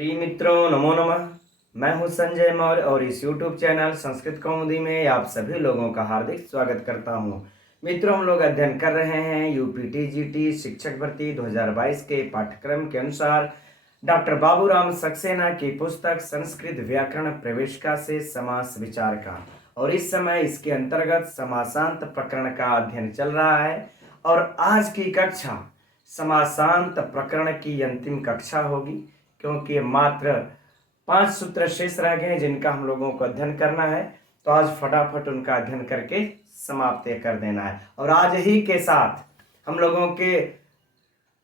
प्रिय मित्रों, नमो नमः। मैं हूं संजय मौर्य और इस YouTube चैनल संस्कृत कौमुदी में आप सभी लोगों का हार्दिक स्वागत करता हूं। मित्रों, हम लोग अध्ययन कर रहे हैं यूपीटीजीटी शिक्षक भर्ती 2022 के पाठ्यक्रम के अनुसार डॉक्टर बाबूराम सक्सेना की पुस्तक संस्कृत व्याकरण प्रवेशिका से समास विचार का, और इस समय इसके अंतर्गत समासांत प्रकरण का अध्ययन चल रहा है। और आज की कक्षा समासांत प्रकरण की अंतिम कक्षा होगी, क्योंकि मात्र 5 सूत्र शेष रह गए जिनका हम लोगों को अध्ययन करना है। तो आज फटाफट उनका अध्ययन करके समाप्त कर देना है। और आज ही के साथ हम लोगों के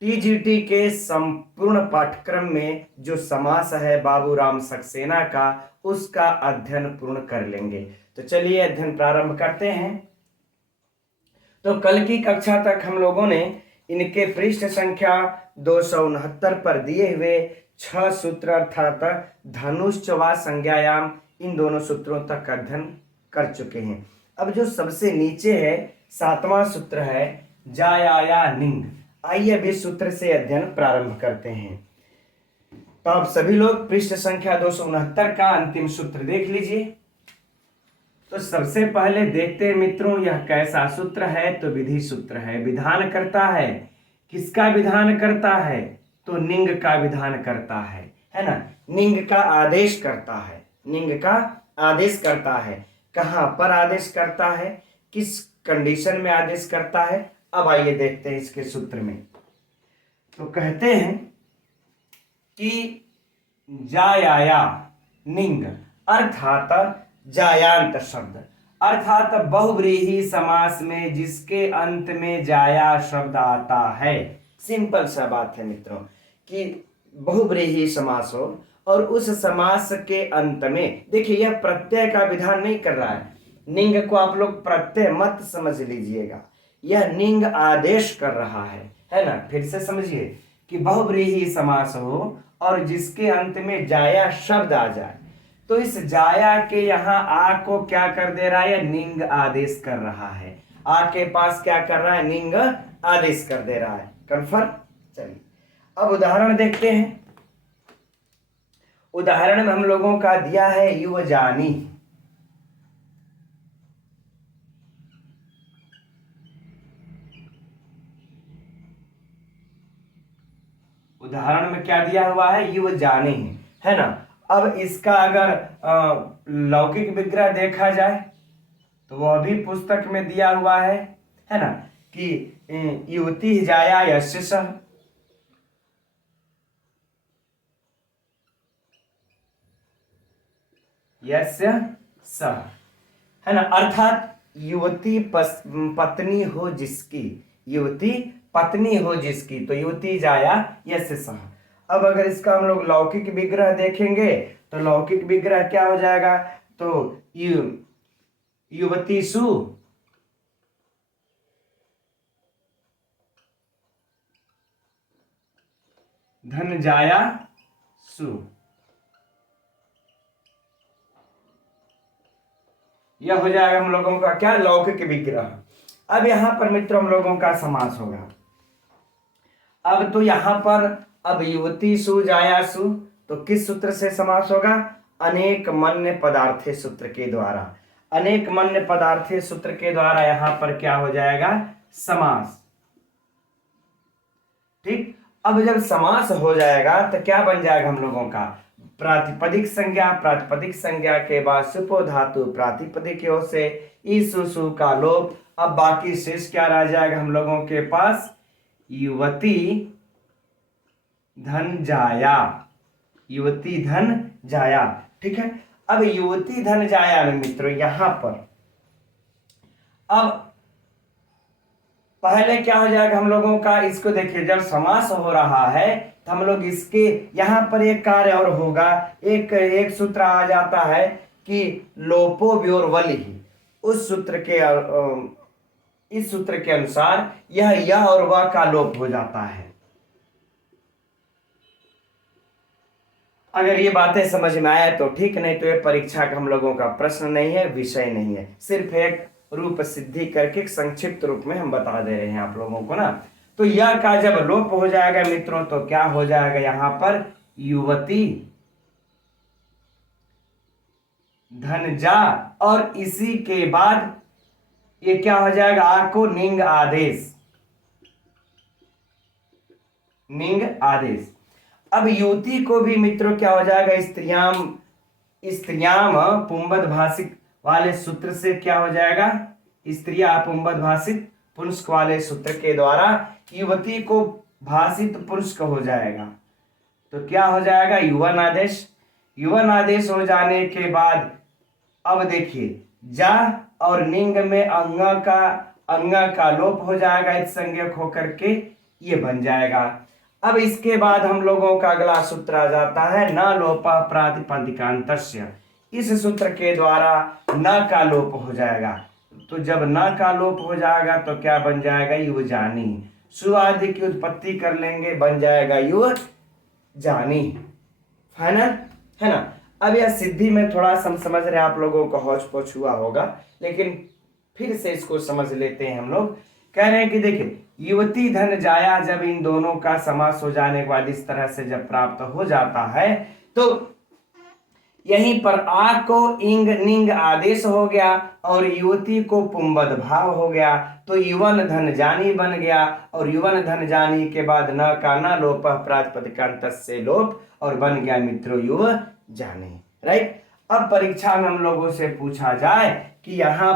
टीजीटी के संपूर्ण पाठ्यक्रम में जो समास है बाबूराम सक्सेना का, उसका अध्ययन पूर्ण कर लेंगे। तो चलिए अध्ययन प्रारंभ करते हैं। तो कल की कक्षा तक हम लोगों ने इनके पृष्ठ संख्या 269 पर दिए हुए 6 सूत्र अर्थात धनुष व संज्ञायाम, इन दोनों सूत्रों तक अध्ययन कर चुके हैं। अब जो सबसे नीचे है 7वां सूत्र है जाया निंग। आइए अब इस सूत्र से अध्ययन प्रारंभ करते हैं। तो आप सभी लोग पृष्ठ संख्या 269 का अंतिम सूत्र देख लीजिए। तो सबसे पहले देखते हैं मित्रों, यह कैसा सूत्र है। तो विधि सूत्र है, विधान करता है। किसका विधान करता है? तो निंग का विधान करता है ना। निंग का आदेश करता है, निंग का आदेश करता है। कहां पर आदेश करता है, किस कंडीशन में आदेश करता है, अब आइए देखते हैं इसके सूत्र में। तो कहते हैं कि जाया निंग अर्थात जायांत शब्द, अर्थात बहुव्रीहि समास में जिसके अंत में जाया शब्द आता है। सिंपल सा बात है मित्रों कि बहुव्रीहि समास हो और उस समास के अंत में, देखिए यह प्रत्यय का विधान नहीं कर रहा है। निंग को आप लोग प्रत्यय मत समझ लीजिएगा, यह निंग आदेश कर रहा है ना। फिर से समझिए कि बहुव्रीहि समास हो और जिसके अंत में जाया शब्द आ जाए, तो इस जाया के यहाँ आ को क्या कर दे रहा है? निंग आदेश कर रहा है। आ के पास क्या कर रहा है? निंग आदेश कर दे रहा है। कन्फर्म? चलिए अब उदाहरण देखते हैं। उदाहरण में हम लोगों का दिया है युवजानी। उदाहरण में क्या दिया हुआ है? युवजानी है ना। अब इसका अगर लौकिक विग्रह देखा जाए तो वह भी पुस्तक में दिया हुआ है ना, कि युवती जाया यस्य सह, यस्य सह, है ना। अर्थात युवती पत्नी हो जिसकी, युवती पत्नी हो जिसकी, तो युवती जाया यस्य सह। अब अगर इसका हम लोग लौकिक विग्रह देखेंगे तो लौकिक विग्रह क्या हो जाएगा? तो युवती सु धन जाया सु, यह हो जाएगा हम लोगों का क्या? लौकिक विग्रह। अब यहां पर मित्रों हम लोगों का समास होगा। अब तो यहां पर अब युवती सु जाया सु, तो किस सूत्र से समास होगा? अनेक मन्य पदार्थे सूत्र के द्वारा। अनेक मन्य पदार्थे सूत्र के द्वारा यहां पर क्या हो जाएगा? समास। ठीक। अब जब समास हो जाएगा तो क्या बन जाएगा हम लोगों का? प्रातिपदिक संज्ञा, प्रातिपदिक संज्ञा के बाद सुपो धातु प्रातिपदिक से ईसु का लोप। अब बाकी शेष क्या रह जाएगा हम लोगों के पास? युवती धन जाया, युवती धन जाया। ठीक है। अब युवती धन जाया में मित्रों यहां पर अब पहले क्या हो जाएगा हम लोगों का? इसको देखिए, जब समास हो रहा है तो हम लोग इसके यहां पर एक कार्य और होगा। एक सूत्र आ जाता है कि लोपो व्योरवली, उस सूत्र के इस सूत्र के अनुसार यह और वह का लोप हो जाता है। अगर ये बातें समझ में आया तो ठीक, नहीं तो ये परीक्षा का हम लोगों का प्रश्न नहीं है, विषय नहीं है। सिर्फ एक रूप सिद्धि करके संक्षिप्त रूप में हम बता दे रहे हैं आप लोगों को ना। तो यह का जब लोप हो जाएगा मित्रों तो क्या हो जाएगा? यहाँ पर युवती धन जा, और इसी के बाद ये क्या हो जाएगा, आ को निंग आदेश, निंग आदेश। अब युवती को भी मित्रों क्या हो जाएगा, स्त्रियाम, स्त्रियाम पुंबद भाषिक वाले सूत्र से क्या हो जाएगा, स्त्रिया पुंबद भाषित पुंस्क वाले सूत्र के द्वारा युवती को भाषित पुंस्क हो जाएगा। तो क्या हो जाएगा, युवन आदेश। युवन आदेश हो जाने के बाद अब देखिए, जा और निंग में अंगा का लोप हो जाएगा, इत संज्ञक होकर के ये बन जाएगा। अब इसके बाद हम लोगों का अगला सूत्र आ जाता है, न लोपा प्रातिपदिकांतस्य। इस सूत्र के द्वारा न का लोप हो जाएगा। तो जब न का लोप हो जाएगा तो क्या बन जाएगा, युवजानी। सु आदि की उत्पत्ति कर लेंगे, बन जाएगा युवजानी। फाइनल है ना। अब यह सिद्धि में थोड़ा समझ रहे आप लोगों को हौच पौच हुआ होगा, लेकिन फिर से इसको समझ लेते हैं हम लोग। कह रहे हैं कि देखिए, युवती धन जाया, जब इन दोनों का समास हो जाने के बाद इस तरह से जब प्राप्त हो जाता है तो यहीं पर आ को इंग निंग आदेश हो गया और युवती को पुंबद भाव हो गया, तो युवन धन जानी बन गया। और युवन धन जानी के बाद न का न लोप प्रातिपदिकांत से लोप और बन गया मित्रों युव जानी। राइट। अब परीक्षा में हम लोगों से पूछा जाए कि यहाँ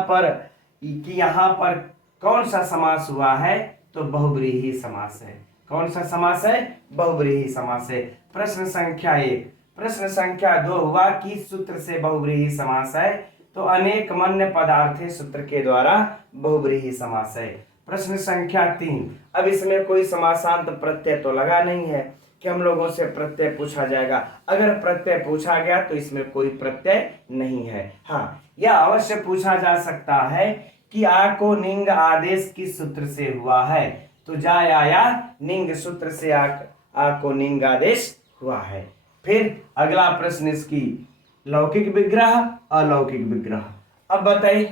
पर कौन सा समास हुआ है, तो बहुब्रीहि समास है। कौन सा समास है, बहुब्रीहि समास है। प्रश्न संख्या 1। प्रश्न संख्या 2 हुआ कि सूत्र से बहुब्रीहि समास है, तो अनेक मन्य पदार्थे सूत्र के द्वारा बहुब्रीहि समास है। प्रश्न संख्या 3, अब इसमें कोई समासांत प्रत्यय तो लगा नहीं है कि हम लोगों से प्रत्यय पूछा जाएगा। अगर प्रत्यय पूछा गया तो इसमें कोई प्रत्यय नहीं है। हाँ, यह अवश्य पूछा जा सकता है कि आ को निंग आदेश किस सूत्र से हुआ है, तो जा आया निंग सूत्र से आ को निंग आदेश हुआ है। फिर अगला प्रश्न इसकी लौकिक विग्रह अलौकिक विग्रह। अब बताइए,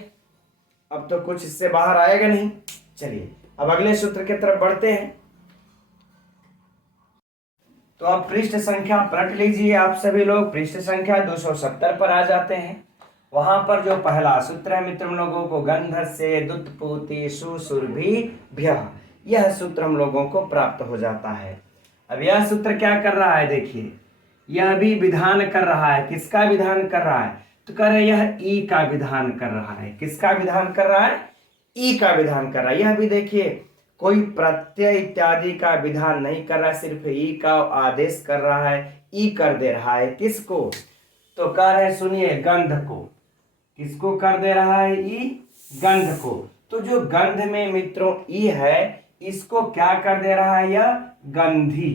अब तो कुछ इससे बाहर आएगा नहीं। चलिए अब अगले सूत्र की तरफ बढ़ते हैं। तो अब पृष्ठ संख्या पलट लीजिए, आप सभी लोग पृष्ठ संख्या 270 पर आ जाते हैं। वहां पर जो पहला सूत्र है मित्र, हम लोगों को गंधस्य दुत्पूति सुसुरभिभ्यः, यह सूत्र हम लोगों को प्राप्त हो जाता है। अब यह सूत्र क्या कर रहा है, देखिए यह भी विधान कर रहा है। किसका विधान कर रहा है, तो कह रहे यह ई का विधान कर रहा है। किसका विधान कर रहा है, ई का विधान कर रहा है। यह भी देखिए कोई प्रत्यय इत्यादि का विधान नहीं कर रहा है, सिर्फ ई का आदेश कर रहा है। ई कर दे रहा है किसको, तो कह रहे सुनिए गंध को। किसको कर दे रहा है, ई गंध को। तो जो गंध में मित्रों ई है, इसको क्या कर दे रहा है, यह गंधी।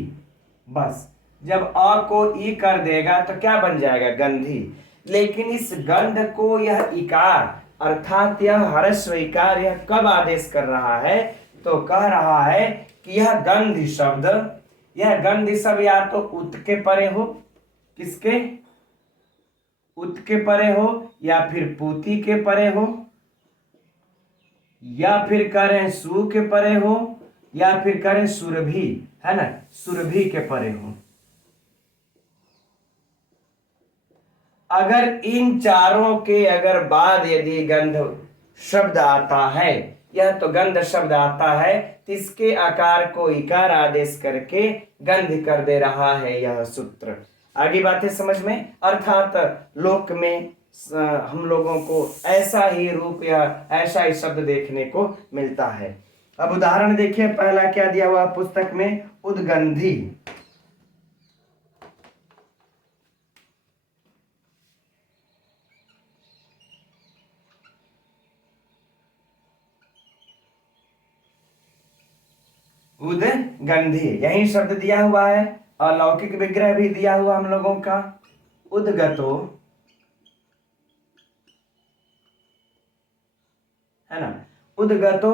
बस जब अ को ई कर देगा तो क्या बन जाएगा, गंधी। लेकिन इस गंध को यह इकार अर्थात यह ह्रस्व इकार यह कब आदेश कर रहा है, तो कह रहा है कि यह गंध शब्द, यह गंध शब्द या तो उत के परे हो, किसके, उत के परे हो, या फिर पूती के परे हो, या फिर कह रहे हैं सु के परे हो, या फिर कह रहे हैं सुरभि, है ना, सुरभि के परे हो। अगर इन चारों के अगर बाद यदि गंध शब्द आता है, यह तो गंध शब्द आता है, तो इसके आकार को इकार आदेश करके गंध कर दे रहा है यह सूत्र। आगे बातें समझ में, अर्थात लोक में हम लोगों को ऐसा ही रूप या ऐसा ही शब्द देखने को मिलता है। अब उदाहरण देखिए, पहला क्या दिया हुआ पुस्तक में, उद्गंधी। उद्गंधी यही शब्द दिया हुआ है। और लौकिक विग्रह भी दिया हुआ हम लोगों का, उद्गतो, है ना, उद्गतो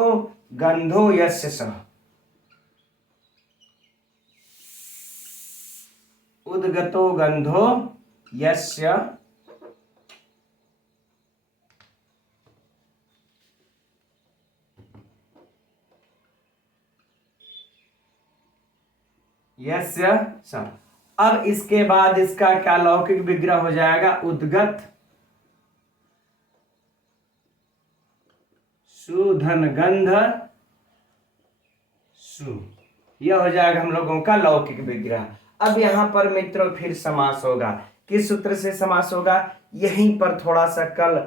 गंधो यस्य सः, उद्गतो गंधो यस्य यस्य सः। अब इसके बाद इसका क्या लौकिक विग्रह हो जाएगा, उद्गत सुधन गंध सु, यह हो जाएगा हम लोगों का लौकिक विग्रह। अब यहां पर मित्रों फिर समास होगा। किस सूत्र से समास होगा, यहीं पर थोड़ा सा कल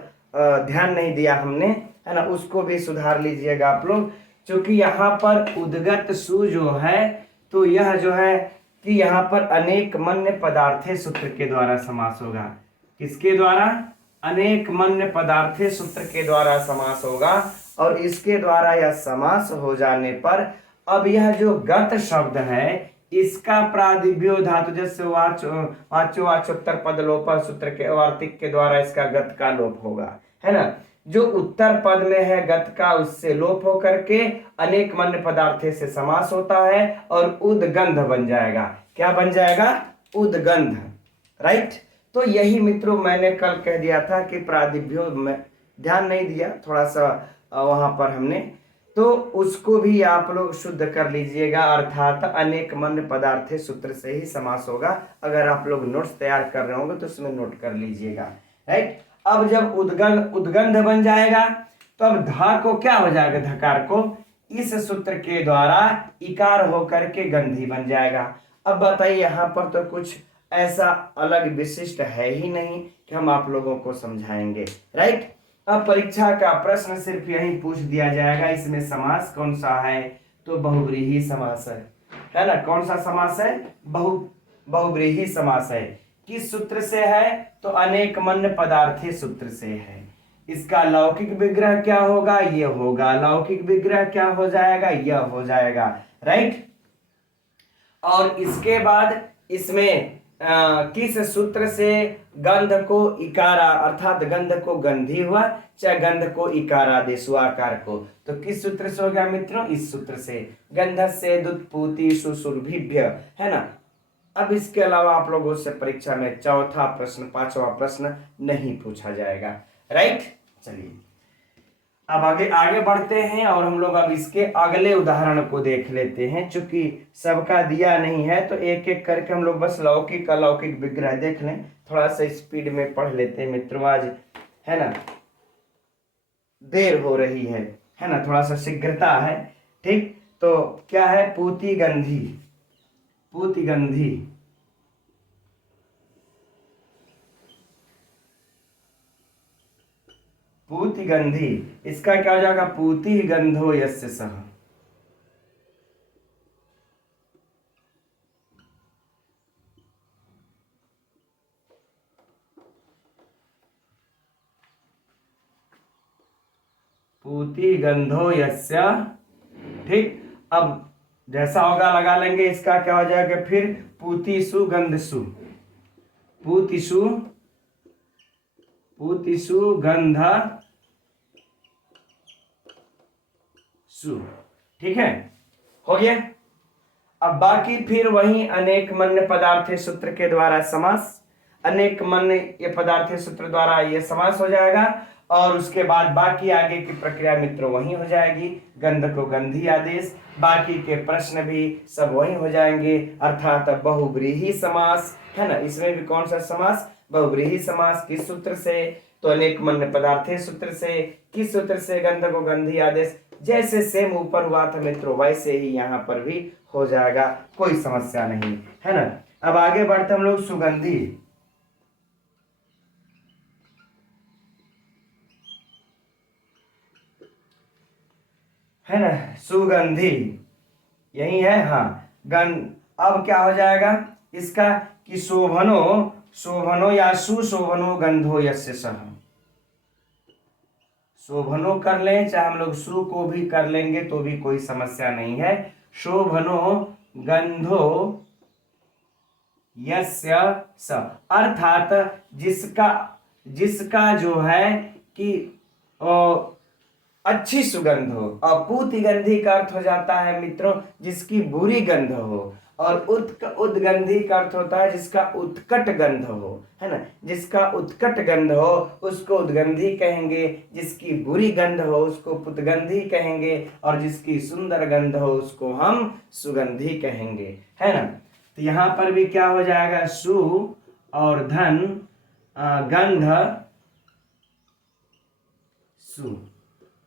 ध्यान नहीं दिया हमने, है ना, उसको भी सुधार लीजिएगा आप लोग। क्योंकि यहाँ पर उद्गत सु जो है, तो यह जो है कि यहाँ पर अनेक मन्य पदार्थे सूत्र के द्वारा समास होगा। किसके द्वारा, अनेक मन्य पदार्थे सूत्र के द्वारा समास होगा। और इसके द्वारा यह समास हो जाने पर अब यह जो गत शब्द है, इसका प्रादिभ्यो धातु जैसे वाचो वाचोत्तर पद लोप सूत्र के वार्तिक के द्वारा इसका गत का लोप होगा, है ना। जो उत्तर पद में है गत का, उससे लोप होकर के अनेक मन्य पदार्थे से समास होता है और उदगंध बन जाएगा। क्या बन जाएगा, उदगंध, राइट। तो यही मित्रों मैंने कल कह दिया था कि प्रादिभ्यो में ध्यान नहीं दिया थोड़ा सा वहां पर हमने, तो उसको भी आप लोग शुद्ध कर लीजिएगा। अर्थात अनेक मन्य पदार्थे सूत्र से ही समास होगा। अगर आप लोग नोट्स तैयार कर रहे होंगे तो उसमें नोट कर लीजिएगा, राइट। अब जब उद्गंध बन जाएगा तो अब धा को क्या हो जाएगा, धकार को इस सूत्र के द्वारा इकार होकर के गंधी बन जाएगा। अब बताइए यहाँ पर तो कुछ ऐसा अलग विशिष्ट है ही नहीं कि हम आप लोगों को समझाएंगे, राइट। अब परीक्षा का प्रश्न सिर्फ यही पूछ दिया जाएगा, इसमें समास कौन सा है, तो बहुव्रीहि समास है ना। कौन सा समास है, बहुव्रीहि समास है। किस सूत्र से है, तो अनेक मन्य पदार्थे सूत्र से है। इसका लौकिक विग्रह क्या होगा, ये होगा। लौकिक विग्रह क्या हो जाएगा, यह हो जाएगा, राइट। और इसके बाद इसमें किस सूत्र से गंध को इकारा अर्थात गंध को गंधी हुआ, चाहे गंध को इकारा दे सुआकार को, तो किस सूत्र से हो गया मित्रों, इस सूत्र से। गंध से दुत्पूति सुसुरभिभ्य, है ना। अब इसके अलावा आप लोगों से परीक्षा में चौथा प्रश्न, पांचवा प्रश्न नहीं पूछा जाएगा, राइट। चलिए अब आगे बढ़ते हैं और हम लोग अब इसके अगले उदाहरण को देख लेते हैं। चूंकि सबका दिया नहीं है तो एक एक करके हम लोग बस लौकिक अलौकिक विग्रह देख लें। थोड़ा सा स्पीड में पढ़ लेते हैं मित्रों, आज है ना देर हो रही है ना, थोड़ा सा शीघ्रता है, ठीक। तो क्या है, पूतिगंधी, पूतिगंधी, पूतिगंधी, इसका क्या हो जाएगा, पूति गंधो यस्य सह। पूति गंधो यस्य, ठीक। अब जैसा होगा लगा लेंगे। इसका क्या हो जाएगा फिर, पूतिसु गंधसु, पूतिसु, पूतिसु गंध सु, ठीक है, हो गया। अब बाकी फिर वही अनेक मन्य पदार्थे सूत्र के द्वारा समास, अनेक मन्य ये पदार्थे सूत्र द्वारा ये समास हो जाएगा। और उसके बाद बाकी आगे की प्रक्रिया मित्रों वही हो जाएगी, गंध को गंधी आदेश, बाकी के प्रश्न भी सब वही हो जाएंगे। अर्थात बहुव्रीहि समास, है ना। इसमें भी कौन सा समास, बहुव्रीहि समास। किस सूत्र से, तो अनेक मन्य पदार्थे सूत्र से। किस सूत्र से, गंध को गंधी आदेश। जैसे सेम ऊपर हुआ था मित्रों वैसे ही यहाँ पर भी हो जाएगा, कोई समस्या नहीं, है ना। अब आगे बढ़ते हम लोग सुगंधी, है ना, सुगंधी यही है, हाँ। गंध, अब क्या हो जाएगा इसका, कि शोभनो, शोभनो या सुशोभनो गंधो यस्य सह। शोभनो कर लें चाहे हम लोग सु को भी कर लेंगे तो भी कोई समस्या नहीं है। शोभनो गंधो यस्य स, अर्थात जिसका, जिसका जो है कि अच्छी सुगंध हो। और पूतिगंधी का अर्थ हो जाता है मित्रों जिसकी बुरी गंध हो। और उद्गंधी का अर्थ होता है जिसका उत्कट गंध हो, है ना। जिसका उत्कट गंध हो उसको उद्गंधी कहेंगे, जिसकी बुरी गंध हो उसको पुतगंधी कहेंगे, और जिसकी सुंदर गंध हो उसको हम सुगंधी कहेंगे, है ना। तो यहाँ पर भी क्या हो जाएगा, सु और धन गंध सु।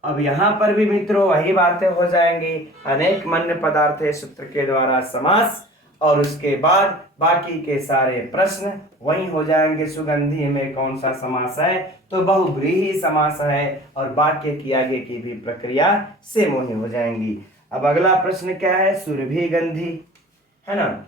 अब यहाँ पर भी मित्रों वही बातें हो जाएंगी, अनेक मन्य पदार्थ सूत्र के द्वारा समास, और उसके बाद बाकी के सारे प्रश्न वही हो जाएंगे। सुगंधी में कौन सा समास है, तो बहुव्रीहि समास है, और वाक्य की आगे की भी प्रक्रिया सेम वही हो जाएंगी। अब अगला प्रश्न क्या है, सुरभि गंधी, है ना।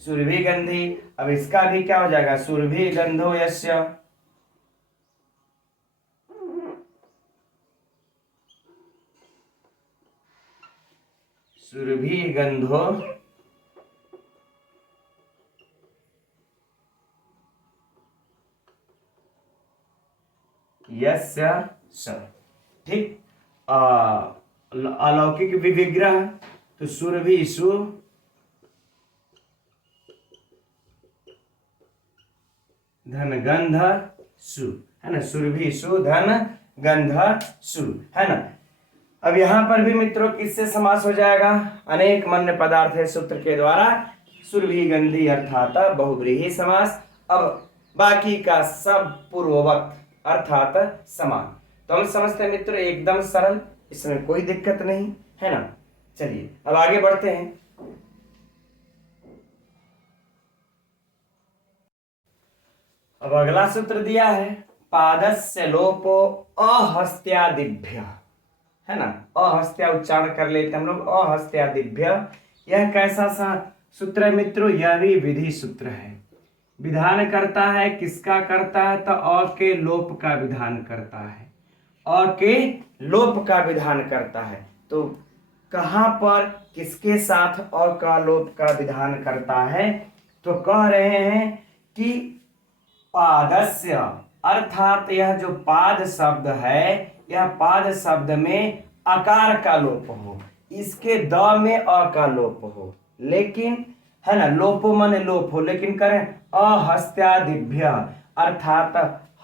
सुरभि गंधी, अब इसका भी क्या हो जाएगा, सुरभि गंधो यस्य, सुरभि गंधो यस्य स। ठीक, अलौकिक विग्रह, तो सुरभि सु, धन गंध सु, है ना, सुरभि सु धन गंध सु, है ना। अब यहाँ पर भी मित्रों किससे समास हो जाएगा, अनेक मन्य पदार्थ है सूत्र के द्वारा सुरभि गंधी अर्थात बहुव्रीहि समास। अब बाकी का सब पूर्ववत अर्थात समान। तो हम समझते हैं मित्रों एकदम सरल, इसमें कोई दिक्कत नहीं, है ना। चलिए अब आगे बढ़ते हैं। अब अगला सूत्र दिया है, पादस्य लोपो अहस्त्यादिभ्य, है ना। अहस्त्या उच्चारण कर लेते हम लोग, अहस्त्यादिभ्य। यह कैसा सा सूत्र है मित्रों, यह भी विधि सूत्र है। विधान करता है, किसका करता है, तो अ के लोप का विधान करता है, अ के लोप का विधान करता है। तो कहां पर किसके साथ अ का लोप का विधान करता है, तो कह रहे हैं कि पादस्य, अर्थात यह जो पाद शब्द है, यह पाद शब्द में आकार का लोप हो, इसके द में अ का लोप हो, लेकिन है ना, लोपो माने लोप हो, लेकिन करें अहस्त्यादिभ्य, अर्थात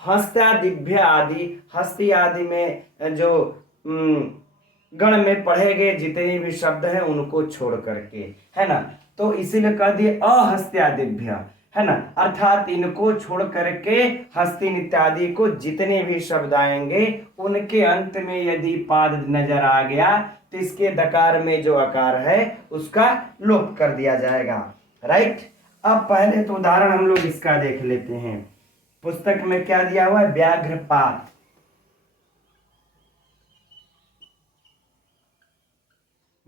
हस्त्यादिभ्य आदि, हस्ती आदि में जो गण में पढ़े गए जितने भी शब्द हैं उनको छोड़ करके, है ना। तो इसीलिए कह दिए अहस्त्यादिभ्य, है ना, अर्थात इनको छोड़ करके हस्तिन इत्यादि को जितने भी शब्द आएंगे उनके अंत में यदि पाद नजर आ गया तो इसके दकार में जो आकार है उसका लोप कर दिया जाएगा। राइट। अब पहले तो उदाहरण हम लोग इसका देख लेते हैं। पुस्तक में क्या दिया हुआ है, व्याघ्रपात,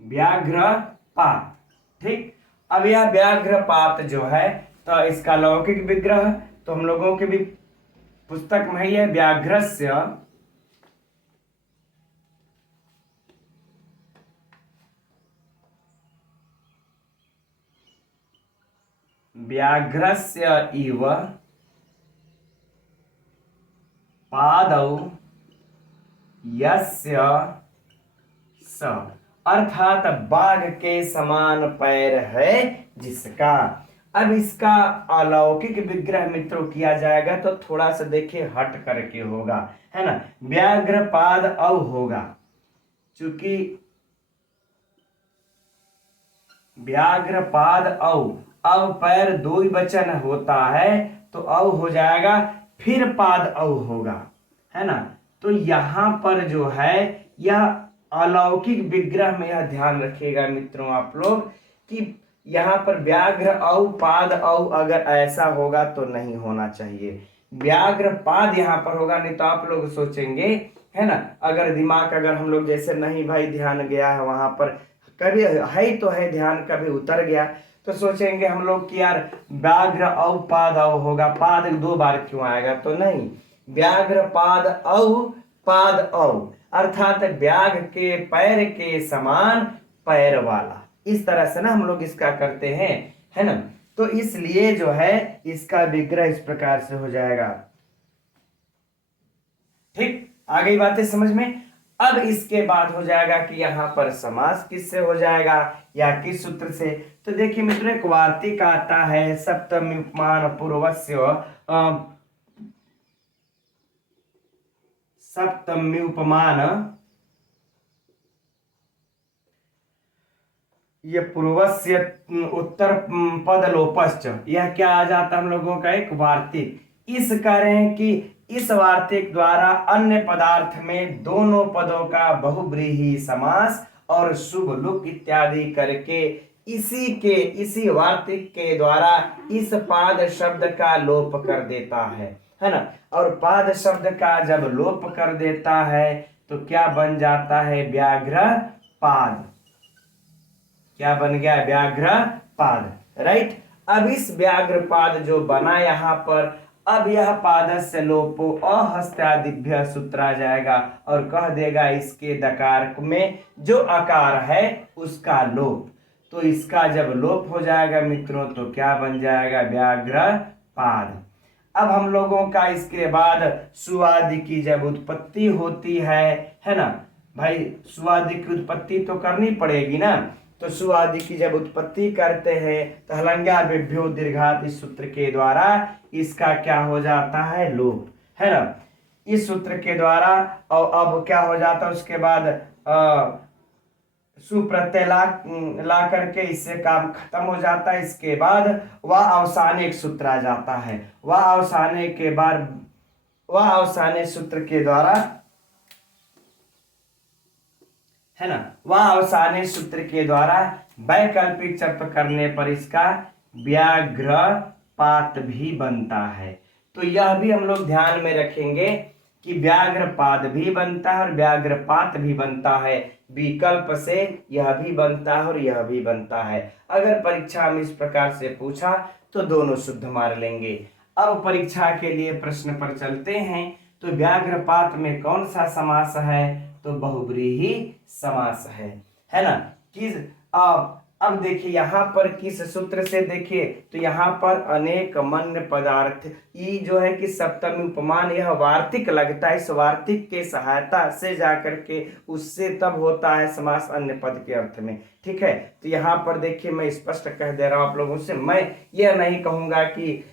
व्याघ्रपात। ठीक, अब यह व्याघ्रपात जो है तो इसका लौकिक विग्रह तो हम लोगों के भी पुस्तक में ही है, व्याघ्रस्य व्याघ्रस्य इव पादौ यस्य स, अर्थात बाघ के समान पैर है जिसका। अब इसका अलौकिक विग्रह मित्रों किया जाएगा तो थोड़ा सा देखिए हट करके होगा, है ना। व्याघ्रपाद औ होगा, चूंकि व्याघ्रपाद औ, अब पैर दो ही वचन होता है तो औ हो जाएगा, फिर पाद औ होगा, है ना। तो यहां पर जो है यह अलौकिक विग्रह में यह ध्यान रखिएगा मित्रों आप लोग कि यहाँ पर व्याघ्र औ पाद औ अगर ऐसा होगा तो नहीं होना चाहिए, व्याघ्र पाद यहाँ पर होगा, नहीं तो आप लोग सोचेंगे, है ना, अगर दिमाग अगर हम लोग जैसे नहीं भाई ध्यान गया है वहां पर, कभी है तो है ध्यान, कभी उतर गया तो सोचेंगे हम लोग कि यार व्याघ्र औ पाद औ होगा, पाद दो बार क्यों आएगा, तो नहीं, व्याघ्र पाद औ पाद औ, अर्थात व्याघ के पैर के समान पैर वाला, इस तरह से ना हम लोग इसका करते हैं, है ना। तो इसलिए जो है इसका विग्रह इस प्रकार से हो जाएगा। ठीक, आ गई बातें समझ में। अब इसके बाद हो जाएगा कि यहां पर समास किससे हो जाएगा या किस सूत्र से, तो देखिए मित्रों एक वार्तिक आता है, सप्तमी उपमान पूर्वस्य सप्तमी उपमान, ये पूर्वस्य उत्तर पद लोपश्च, यह क्या आ जाता है हम लोगों का एक वार्तिक। इस करें कि इस वार्तिक द्वारा अन्य पदार्थ में दोनों पदों का बहुब्रीहि समास और शुभ लुक इत्यादि करके इसी वार्तिक के द्वारा इस पाद शब्द का लोप कर देता है ना। और पाद शब्द का जब लोप कर देता है तो क्या बन जाता है, व्याघ्र पाद। क्या बन गया, व्याघ्र पाद, राइट। अब इस व्याघ्र पाद जो बना यहाँ पर, अब यह पादस्य लोपो अहस्त्यादिभ्य सूत्र आ जाएगा और कह देगा इसके दकार में जो आकार है उसका लोप। तो इसका जब लोप हो जाएगा मित्रों तो क्या बन जाएगा, व्याघ्र पाद। अब हम लोगों का इसके बाद सुआदि की जब उत्पत्ति होती है ना भाई, सुआदि की उत्पत्ति तो करनी पड़ेगी ना। तो सुआदि की जब उत्पत्ति करते हैं तो हलंग्या विभ्यो दीर्घात इस सूत्र के द्वारा इसका क्या हो जाता है, लोप, है ना, इस सूत्र के द्वारा। और अब क्या हो जाता है उसके बाद सुप्रत्यय ला करके इससे काम खत्म हो जाता है। इसके बाद वह अवसाने एक सूत्र आ जाता है। वह अवसाने के बाद वह अवसाने सूत्र के द्वारा, है ना, वह अवसाने सूत्र के द्वारा वैकल्पिक चप करने पर इसका व्याघ्र पात भी बनता है। तो यह भी हम लोग ध्यान में रखेंगे कि व्याघ्र पाद भी बनता है और व्याघ्र पात भी बनता है। विकल्प से यह भी बनता है और यह भी बनता है। अगर परीक्षा में इस प्रकार से पूछा तो दोनों शुद्ध मार लेंगे। अब परीक्षा के लिए प्रश्न पर चलते हैं। तो व्याघ्र पात में कौन सा समास है, तो बहुब्रीहि समास है ना। किस अब देखिए यहाँ पर किस सूत्र से, देखिए तो यहाँ पर अनेक मन्य पदार्थ, ये जो है कि सप्तमी उपमान यह वार्तिक लगता है। इस वार्तिक के सहायता से जाकर के उससे तब होता है समास अन्य पद के अर्थ में, ठीक है। तो यहाँ पर देखिए मैं स्पष्ट कह दे रहा हूँ आप लोगों से, मैं यह नहीं कहूंगा कि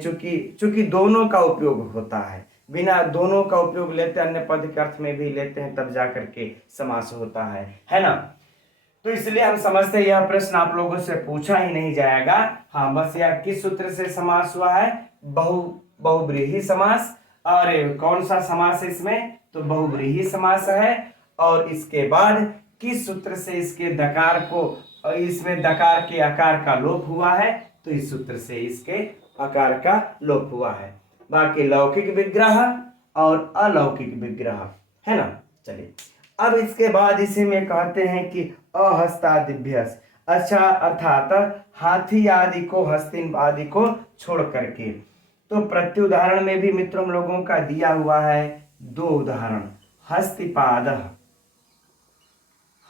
चूंकि दोनों का उपयोग होता है, बिना दोनों का उपयोग लेते अन्य पद के अर्थ में भी लेते हैं तब जाकर के समास होता है ना। तो इसलिए हम समझते हैं यह प्रश्न आप लोगों से पूछा ही नहीं जाएगा। हाँ, बस यह किस सूत्र से समास हुआ है, बहुब्रीहि समास। और कौन सा समास है इसमें, तो बहुब्रीहि समास है। और इसके बाद किस सूत्र से इसके दकार को, इसमें दकार के आकार का लोप हुआ है, तो इस सूत्र से इसके आकार का लोप हुआ है। बाकी लौकिक विग्रह और अलौकिक विग्रह, है ना। चलिए अब इसके बाद इसी में कहते हैं कि अहस्तादिभ्यस, अच्छा अर्थात हाथी आदि को, हस्तिन आदि को छोड़ करके। तो प्रत्युदाहरण में भी मित्रों हम लोगों का दिया हुआ है दो उदाहरण। हस्तिपादः,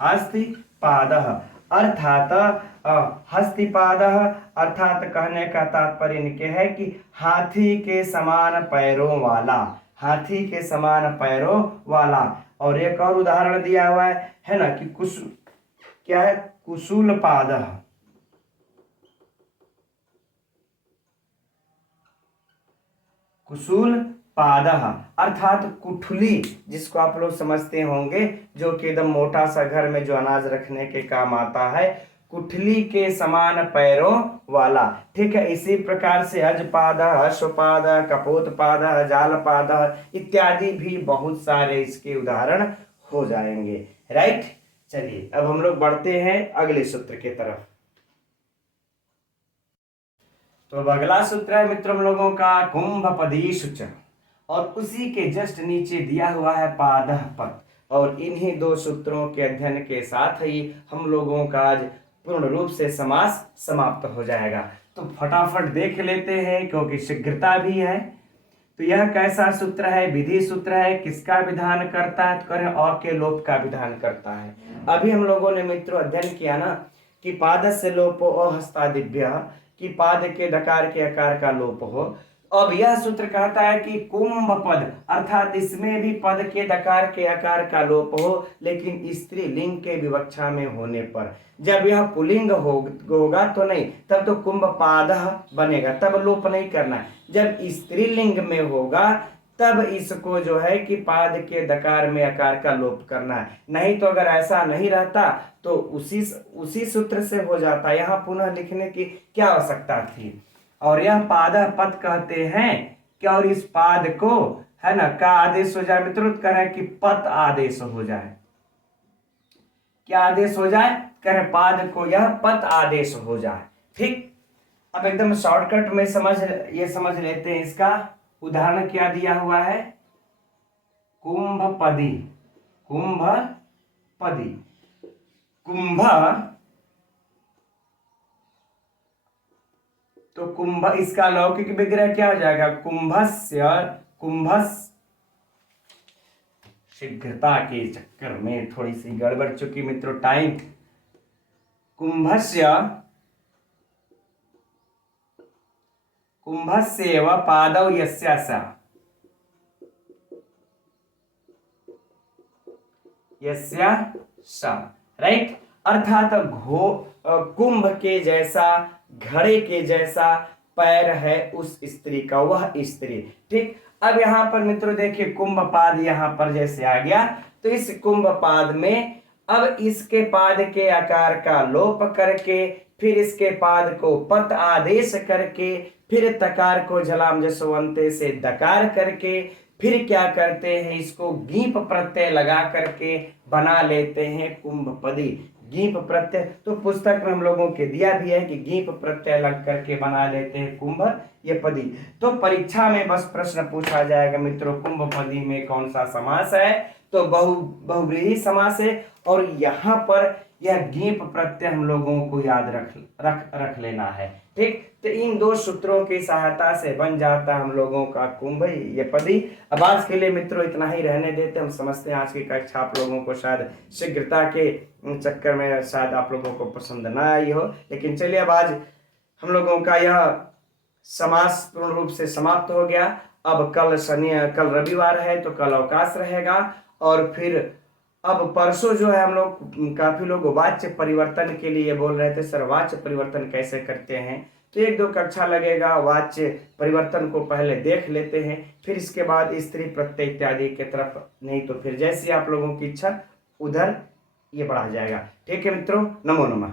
हस्तिपादः अर्थात हस्तिपादः अर्थात कहने का तात्पर्य इनके है कि हाथी के समान पैरों वाला, हाथी के समान पैरों वाला। और एक और उदाहरण दिया हुआ है ना कि क्या है, कुशूलपादः, कुशूलपादः अर्थात कुठली, जिसको आप लोग समझते होंगे, जो कि एकदम मोटा सा घर में जो अनाज रखने के काम आता है, कुठली के समान पैरों वाला, ठीक है। इसी प्रकार से अजपाद, अश्वपाद, कपोतपाद, जालपाद इत्यादि भी बहुत सारे इसके उदाहरण हो जाएंगे, राइट। चलिए अब हम लोग बढ़ते हैं अगले सूत्र की तरफ। तो अब अगला सूत्र है मित्रों हम लोगों का कुंभपदीषु च, और उसी के जस्ट नीचे दिया हुआ है पादः पद। और इन्हीं दो सूत्रों के अध्ययन के साथ ही हम लोगों का आज पूर्ण रूप से समास समाप्त हो जाएगा। तो फटाफट देख लेते हैं क्योंकि शीघ्रता भी है। तो यह कैसा सूत्र है, विधि सूत्र है, किसका विधान करता है, तो करें अ के लोप का विधान करता है। अभी हम लोगों ने मित्रों अध्ययन किया ना कि पादस्य लोपो अहस्तादिभ्य, कि पाद के दकार के आकार का लोप हो। अब यह सूत्र कहता है कि कुंभ पद अर्थात इसमें भी पद के दकार के आकार का लोप हो, लेकिन स्त्रीलिंग के विवक्षा में होने पर। जब यह पुल्लिंग होगा तो नहीं, तब तो कुंभ पादः बनेगा, तब लोप नहीं करना है। जब स्त्रीलिंग में होगा तब इसको जो है कि पाद के दकार में अकार का लोप करना है। नहीं तो अगर ऐसा नहीं रहता तो उसी सूत्र से हो जाता, यहाँ पुनः लिखने की क्या आवश्यकता थी। और यह पादः पद कहते हैं कि, और इस पाद को है ना का आदेश हो जाए मित्रों, कह रहे हैं कि पत आदेश हो जाए। क्या आदेश हो जाए, कह रहे पाद को यह पत आदेश हो जाए। ठीक, अब एकदम शॉर्टकट में समझ लेते हैं। इसका उदाहरण क्या दिया हुआ है, कुंभपदी। कुंभपदी, कुंभ तो कुंभ, इसका लौकिक विग्रह क्या हो जाएगा, कुंभस्य। कुंभस, शीघ्रता के चक्कर में थोड़ी सी गड़बड़ चुकी मित्रों, टाइम। कुंभस्य, कुंभस्येव पादौ यस्य स, यस्य स, राइट। अर्थात कुंभ के जैसा, घड़े के जैसा पैर है उस स्त्री का, वह स्त्री। ठीक, अब यहां पर मित्रों देखिए कुंभ पाद यहां पर जैसे आ गया, तो इस कुंभ पाद में अब इसके पाद के आकार का लोप करके, फिर इसके पाद को पत आदेश करके, फिर तकार को झलाम जसवंते से दकार करके, फिर क्या करते हैं, इसको गीप प्रत्यय लगा करके बना लेते हैं कुंभपदी। गीप प्रत्यय तो पुस्तक में हम लोगों के दिया भी है कि गीप प्रत्यय लग करके बना लेते हैं कुंभ ये पदी। तो परीक्षा में बस प्रश्न पूछा जाएगा मित्रों, कुंभपदी में कौन सा समास है, तो बहुव्रीहि समास है। और यहाँ पर यह गीप प्रत्यय हम लोगों को याद रख लेना है। ठीक, तो इन दो सूत्रों की सहायता से बन जाता है हम लोगों का कुंभ ये पदी। अब आज के लिए मित्रों इतना ही रहने देते, हम समझते हैं आज की कक्षा आप लोगों को शायद शीघ्रता के चक्कर में शायद आप लोगों को पसंद ना आई हो, लेकिन चलिए अब आज हम लोगों का यह समास पूर्ण रूप से समाप्त हो गया। अब कल रविवार है तो कल अवकाश रहेगा, और फिर अब परसों जो है हम लोग काफी लोग वाच्य परिवर्तन के लिए बोल रहे थे, सर वाच्य परिवर्तन कैसे करते हैं, तो 1-2 कक्षा लगेगा। वाच्य परिवर्तन को पहले देख लेते हैं, फिर इसके बाद स्त्री प्रत्यय इत्यादि के तरफ, नहीं तो फिर जैसी आप लोगों की इच्छा उधर ये बढ़ा जाएगा। ठीक है मित्रों, नमो नमः।